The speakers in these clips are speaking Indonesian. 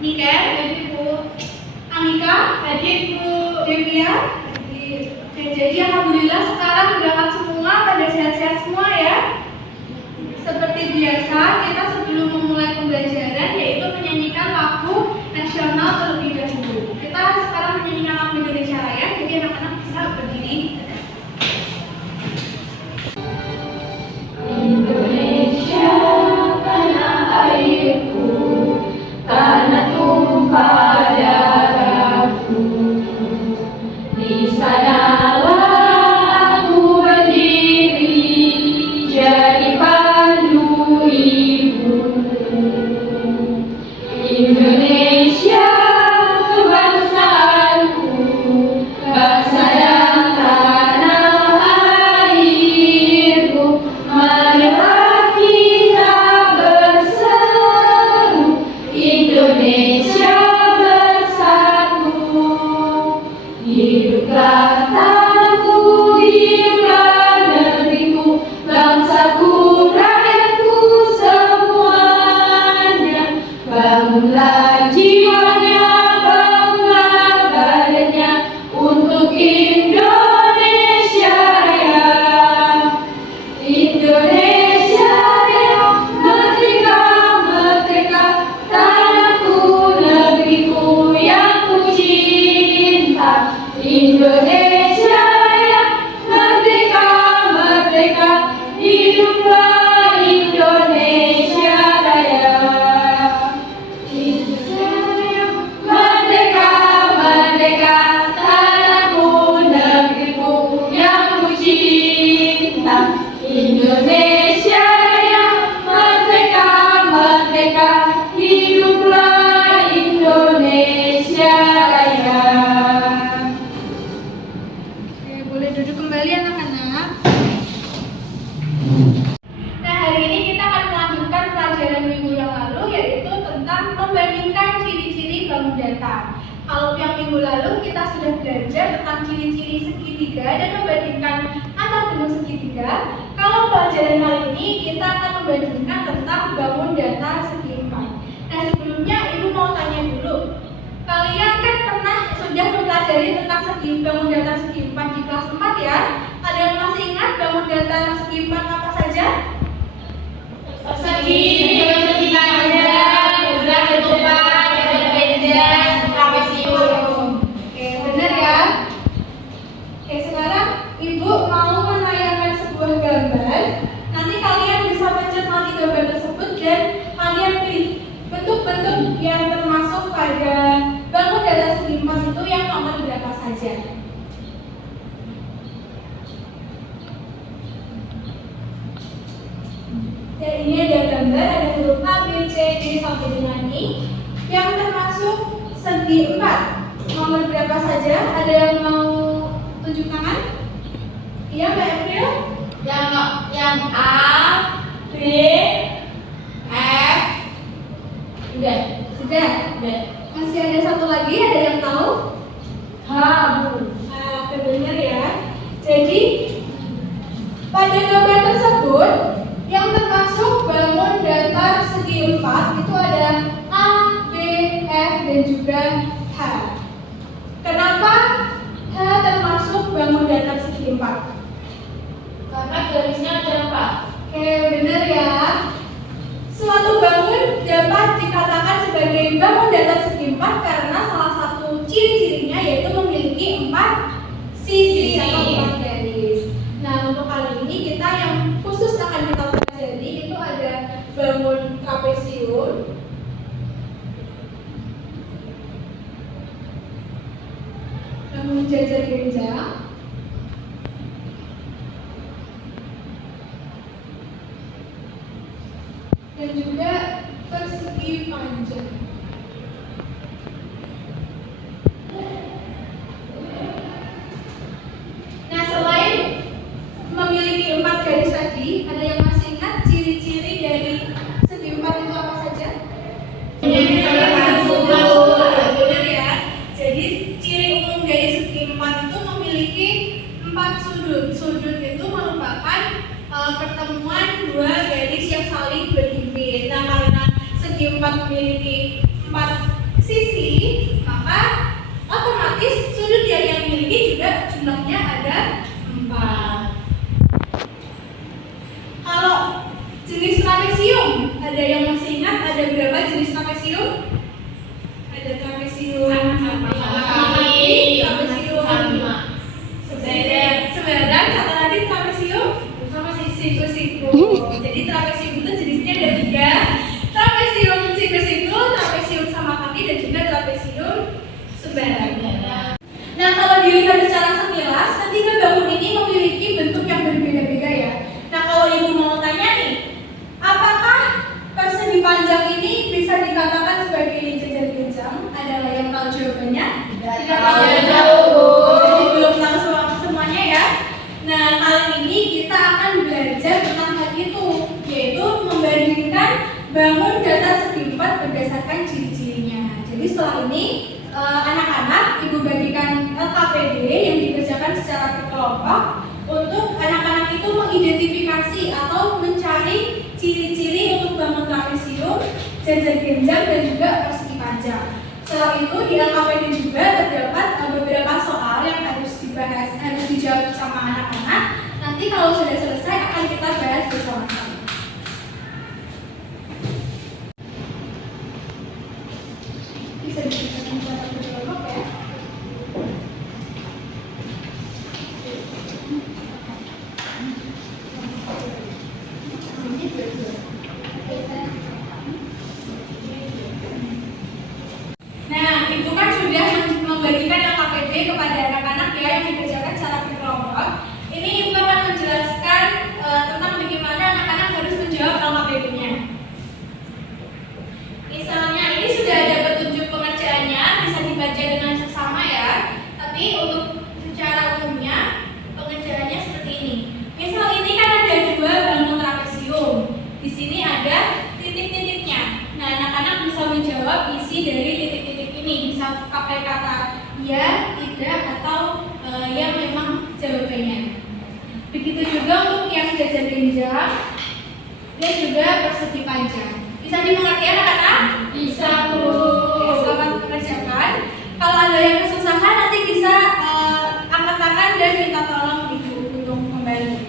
Niken, hadir Bu. Amika, hadir Bu. Devia, hadir. Oke, jadi alhamdulillah sekarang berangkat semua, pada sehat-sehat semua ya. Seperti biasa, kita sebelum memulai pembelajaran yaitu menyanyikan lagu nasional terlebih dahulu. Kita sekarang menyanyikan lagu Indonesia Raya, jadi anak-anak bisa berdiri. Indonesia tanah airku, tanah tumpah darahku. Di sanalah aku berdiri, jadi pandu ibuku. Indonesia kebangsaanku, bangsa dan tanah airku. Marilah kita berseru, Indonesia bersatu. Hiduplah tanahku, hiduplah negeriku, bangsaku, rakyatku semuanya. Bangunlah jiwanya, bangunlah badannya untuk Indonesia Raya. Indonesia Raya, merdeka, merdeka, tanahku, negeriku yang ku cinta. Indonesia Raya, merdeka, merdeka, hiduplah Indonesia Raya. Indonesia Raya, merdeka, merdeka, tanahku, negeriku yang ku cinta. Indonesia Raya, merdeka, merdeka, hiduplah Indonesia Raya. Oke, boleh duduk kembali anak-anak. Nah, hari ini kita akan melanjutkan pelajaran minggu yang lalu, yaitu tentang membandingkan ciri-ciri bangun datar. Kalau yang minggu lalu kita sudah belajar tentang ciri-ciri segitiga dan membandingkan antar bentuk segitiga. Kalau pelajaran kali ini kita akan membandingkan tentang bangun datar segi empat. Nah, sebelumnya Ibu mau tanya dulu. Kalian kan pernah sudah mempelajari tentang segi bangun datar segi empat di kelas 4 ya? Ada yang masih ingat bangun datar segi empat apa saja? Persegi, panjang, bulat, ketupat, berbenjang, trapesium. Oke, benar ya? Oke, sekarang Ibu mau menayangkan sebuah gambar. Nanti kalian bisa mencermati gambar tersebut dan kalian pilih bentuk-bentuk yang termasuk pada bangun datar segi empat itu yang nomor berapa saja. Dan ini ada gambar, ada huruf A, B, C, D sampai dengan I yang termasuk segi empat. Nomor berapa saja? Ada yang mau tunjuk tangan? Iya, Mbak April? Yang A, B, F, udah. Sudah? Masih ada satu lagi, ada yang tahu? H, Bu. Nah, benar ya. Jadi pada gambar tersebut yang termasuk bangun datar segi empat itu ada A, B, F, dan juga H. Kenapa H termasuk bangun datar segi empat? Karena garisnya ada 4. Oke, benar ya. Suatu bangun dapat dikatakan sebagai bangun datar segi empat karena salah satu ciri-cirinya yaitu memiliki 4 sisi atau 4 garis. Nah, untuk kali ini kita yang khusus akan kita pelajari itu ada bangun trapesium, bangun jajar genjang, dan juga persegi panjang. Nah, selain memiliki 4 garis tadi, ada yang masih ingat ciri-ciri dari segi empat itu apa saja? Benar ya. Jadi ciri umum dari segi empat itu memiliki 4 sudut. Sudut itu merupakan pertemuan dua garis yang saling berhimpit. Nah, karena segi empat memiliki 4 trapesium? Ada trapesium sama sebelah, satu lagi trapesium sama siku-siku. Jadi trapesium itu jenisnya ada 3, trapesium siku-siku, trapesium sama kaki, dan juga trapesium sebelah. Nah, kalau dilihat secara sekilas, ketiga bangun ini memiliki bentuk yang berbeda-beda ya. Nah, kalau ibu mau tanya nih, apakah persegi panjang ini bisa dikatakan sebagai jajar genjang? Adalah yang tahu jawabannya? Tidak tahu. Jadi belum tahu semuanya ya. Nah, kali ini kita akan belajar tentang hal itu, yaitu membandingkan bangun datar segi 4 berdasarkan ciri-cirinya. Jadi setelah ini anak-anak ibu bagikan LKPD yang dikerjakan secara berkelompok untuk anak-anak itu mengidentifikasi atau mencari ciri-ciri untuk bangun trapesium, jajar genjang, dan juga persegi panjang. Setelah itu di LKPD juga terdapat beberapa soal yang harus dibahas, harus dijawab sama anak-anak. Nanti kalau sudah selesai akan kita bahas bersama-sama. Bisa dikerjakan secara berkelompok ya. Nah, itu kan sudah membagikan LKPD kepada anak-anak ya yang dikerjakan secara berkelompok. Ini ibu akan menjelaskan tentang bagaimana anak-anak harus menjawab LKPD-nya. Misalnya ini sudah ada petunjuk pengerjaannya, bisa dibaca dengan seksama ya. Tapi untuk secara umumnya pengerjaannya seperti ini. Misal ini kan ada 2 bangun trapesium. Di sini ada titik-titiknya. Nah, anak-anak bisa menjawab isi dari titik-titik ini. Bisa pakai kata ya, tidak, atau yang memang jawabannya. Begitu juga untuk yang jajar genjang dan juga persegi panjang. Bisa dimengerti anak-anak? Bisa, Bu. Oke, selamat mengerjakan. Kalau ada yang kesusahan nanti bisa angkat tangan dan minta tolong ibu untuk membantu.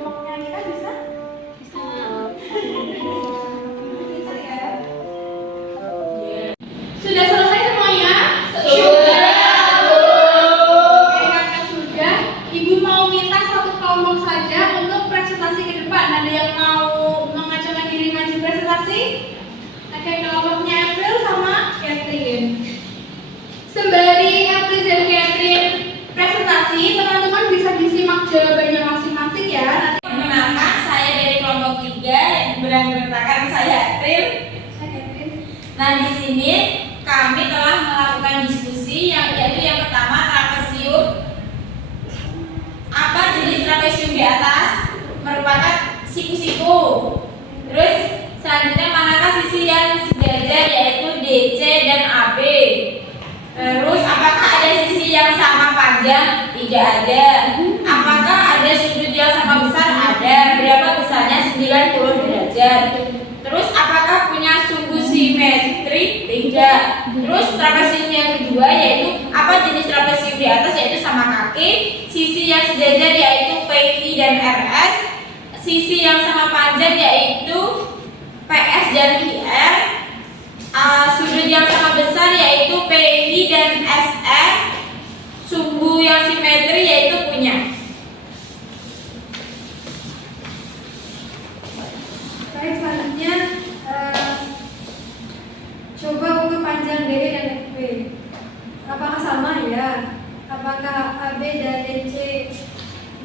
Kelompoknya kita bisa? Pintar ya. Sudah selesai semuanya? Sudah, Bu. Oke, karena sudah, ibu mau minta satu kelompok saja untuk presentasi ke depan. Ada yang mau mengajukan diri maju presentasi? Ada kelompoknya April sama Catherine. Sembari April dan Catherine presentasi, teman-teman bisa disimak jawabannya masing-masing ya. Nanti Perkenalkan, saya dari kelompok 3 yang berantakan, saya April. saya Catherine. Nah, di sini kami telah melakukan diskusi yaitu yang pertama trapesium. Apa jenis trapesium di atas? Merupakan siku-siku. Terus selanjutnya manakah sisi yang sejajar yaitu DC dan AB? Terus apakah ada sisi yang sama panjang? Tidak ada. Apakah ada sudut yang sama besar? Ada. Berapa besarnya? 90 derajat. Terus apakah punya sumbu simetri? Tidak. Terus trapesium yang kedua yaitu apa jenis trapesium di atas yaitu sama kaki. Sisi yang sejajar yaitu PQ dan RS. Sisi yang sama panjang yaitu PS dan IR. Sudut yang sama besar yaitu PI dan SR. Sumbu yang simetri yaitu punya. Baik, selanjutnya coba ukur panjang DE dan FB. Apakah sama ya? Apakah AB dan DC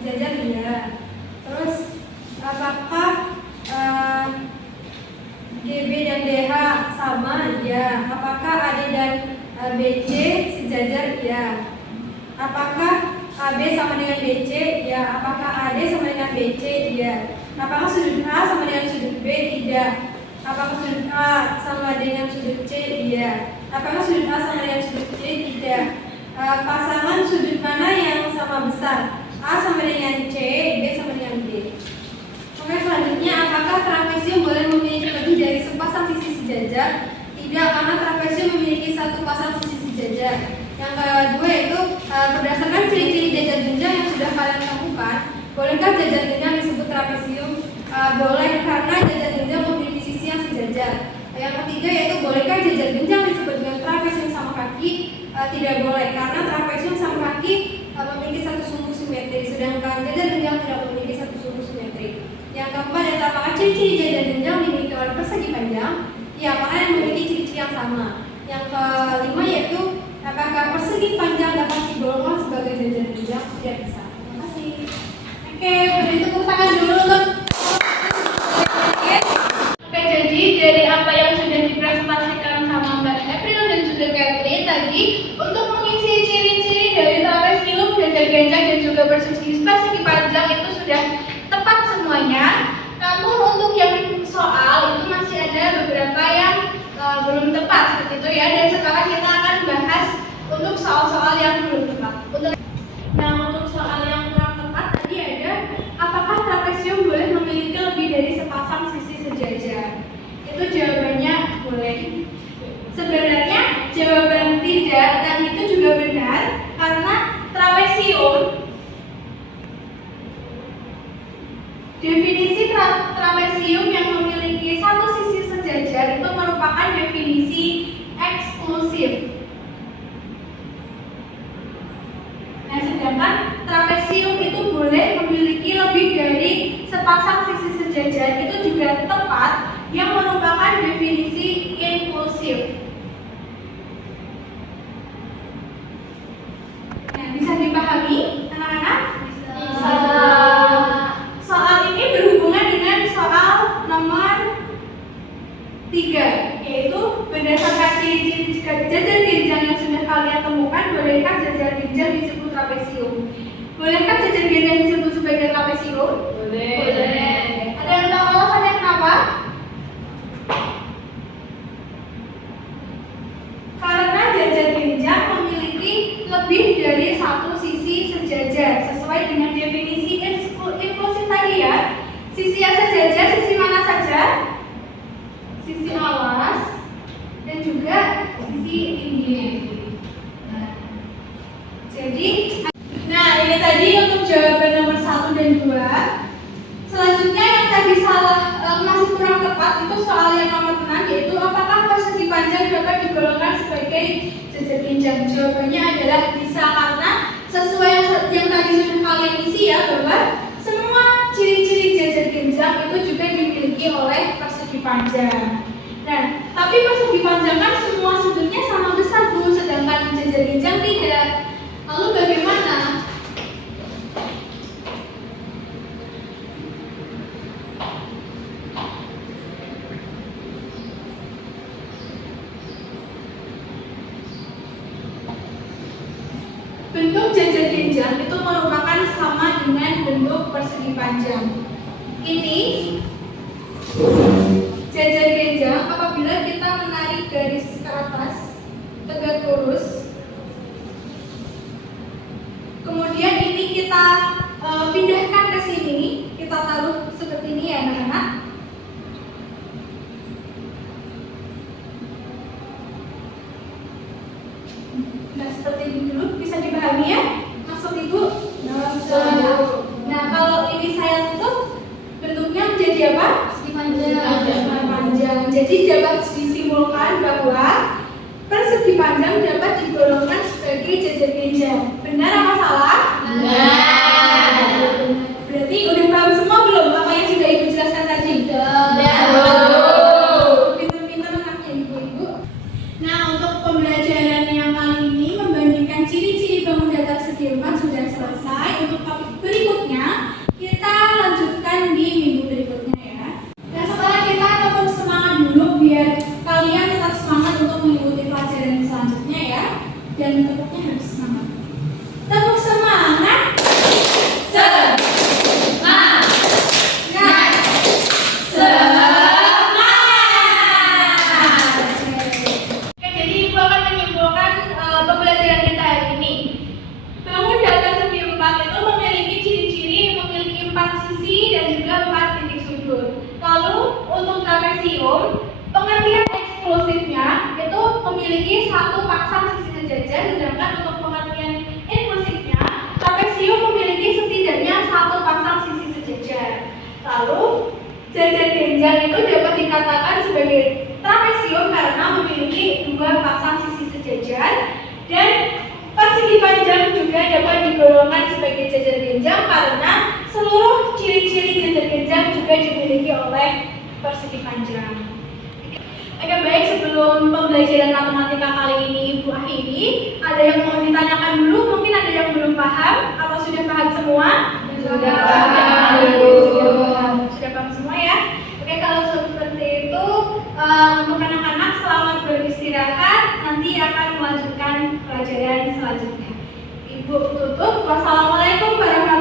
sejajar ya? Terus apakah GB dan DH sama ya? Apakah AD dan BC sejajar ya? Apakah AB sama dengan BC ya? Apakah AD sama dengan BC ya? Apakah sudut A sama dengan sudut B? Tidak. Apakah sudut A sama dengan sudut C? Iya. Apakah sudut A sama dengan sudut C? Tidak. pasangan sudut mana yang sama besar? A sama dengan C, B sama dengan D. Oke, selanjutnya apakah trapesium boleh memiliki lebih dari sepasang sisi sejajar? Tidak, karena trapesium memiliki satu pasang sisi sejajar. Yang kedua itu berdasarkan ciri-ciri jajar genjang yang sudah kalian temukan, bolehkah jajar genjang disebut trapesium? Boleh, karena jajar genjang memiliki sisi yang sejajar. Yang ketiga yaitu bolehkah jajar genjang disebut dengan trapesium sama kaki? Tidak boleh, karena trapesium sama kaki memiliki satu sumbu simetri, sedangkan jajar genjang tidak memiliki satu sumbu simetri. Yang keempat adalah apakah ciri-ciri jajar genjang dimiliki oleh persegi panjang? Ya, karena yang memiliki ciri-ciri yang sama. Yang kelima yaitu apakah persegi panjang dapat digolongkan sebagai jajar genjang? Tidak bisa. Terima kasih. Oke, beri tepuk tangan dulu untuk Oke, jadi dari apa yang sudah dipresentasikan sama Mbak April dan juga Catherine tadi, untuk mengisi ciri-ciri dari trapesium, jajar genjang dan juga persegi panjang itu sudah tepat semuanya. Namun untuk yang soal itu masih ada beberapa yang belum tepat seperti itu ya. Dan sekarang kita akan bahas untuk soal-soal yang belum tepat. Untuk soal yang kurang tepat tadi ada apakah trapesium boleh memiliki lebih dari sepasang sisi sejajar? Itu jawabannya boleh. Sebenarnya jawaban tidak dan itu juga benar karena trapesium, definisi trapesium yang memiliki satu sisi sejajar itu merupakan definisi eksklusif. Nah, sedangkan trapesium itu boleh memiliki lebih dari sepasang sisi sejajar itu juga tepat yang merupakan definisi inklusif. Nah, bisa dipahami anak-anak? Bisa. Soal ini berhubungan dengan soal nomor 3, yaitu berdasarkan ciri-ciri jajar genjang yang sudah kalian temukan, bolehkah jajar genjang disebut trapesium? Bolehkah jajar genjang disebut sebagai trapesium? Boleh. Ada yang tahu alasannya kenapa? Karena jajar genjang memiliki lebih dari satu sisi sejajar sesuai dengan definisi inklusif tadi ya. Sisi yang sejajar, sisi mana saja? Sisi alas dan juga sisi tinggi. Nah, ini tadi untuk jawaban nomor 1 dan 2. Selanjutnya yang tadi salah masih kurang tepat itu soal yang nomor 6, yaitu apakah persegi panjang dapat digolongkan sebagai jajar genjang? Jawabannya adalah bisa, karena sesuai yang tadi sudah kalian isi ya, bahwa semua ciri-ciri jajar genjang itu juga dimiliki oleh persegi panjang. Nah, tapi persegi panjang kan semua sudutnya sama besar Bu, sedangkan jajar genjang tidak. Lalu bagaimana? Bentuk jajar genjang itu merupakan sama dengan bentuk persegi panjang. Ini jajar genjang apabila kita menarik garis ke atas tegak lurus, kemudian ini kita pindahkan ke sini, kita taruh seperti ini ya anak-anak. Nah, seperti ini dulu, bisa dipahami ya? Maksud Ibu? Nah, kalau ini saya tutup, bentuknya menjadi apa? Panjang. Jadi dapat disimpulkan bahwa persegi panjang dapat digolongkan sebagai jajar genjang. Benar apa salah? Benar. Berarti udah paham semua belum apa yang sudah Ibu jelaskan tadi? Pintar-pintar anaknya Ibu-ibu. Nah, untuk pembelajaran yang kali ini membandingkan ciri-ciri bangun datar segi 4 sudah selesai. Untuk topik berikutnya kita lanjutkan di minggu berikutnya ya. Nah, setelah kita tepuk semangat dulu biar kalian tetap semangat untuk mengikuti pelajaran selanjutnya ya. Dan tepuknya harus semangat. Tepuk semangat. trapesium, pengertian eksklusifnya itu memiliki satu pasang sisi sejajar, sedangkan untuk pengertian inklusifnya, trapesium memiliki setidaknya satu pasang sisi sejajar. Lalu, jajar genjang itu dapat dikatakan sebagai trapesium karena memiliki dua pasang sisi sejajar, dan persegi panjang juga dapat digolongkan sebagai jajar genjang karena seluruh ciri-ciri jajar genjang juga dimiliki oleh persegi panjang. Oke, baik, sebelum pembelajaran matematika kali ini Ibu akhiri, ada yang mau ditanyakan dulu? Mungkin ada yang belum paham atau sudah paham semua? Sudah paham semua ya? Oke, kalau seperti itu untuk anak-anak selamat beristirahat, nanti akan melanjutkan pelajaran selanjutnya. Ibu tutup. Wassalamualaikum warahmatullahi wabarakatuh.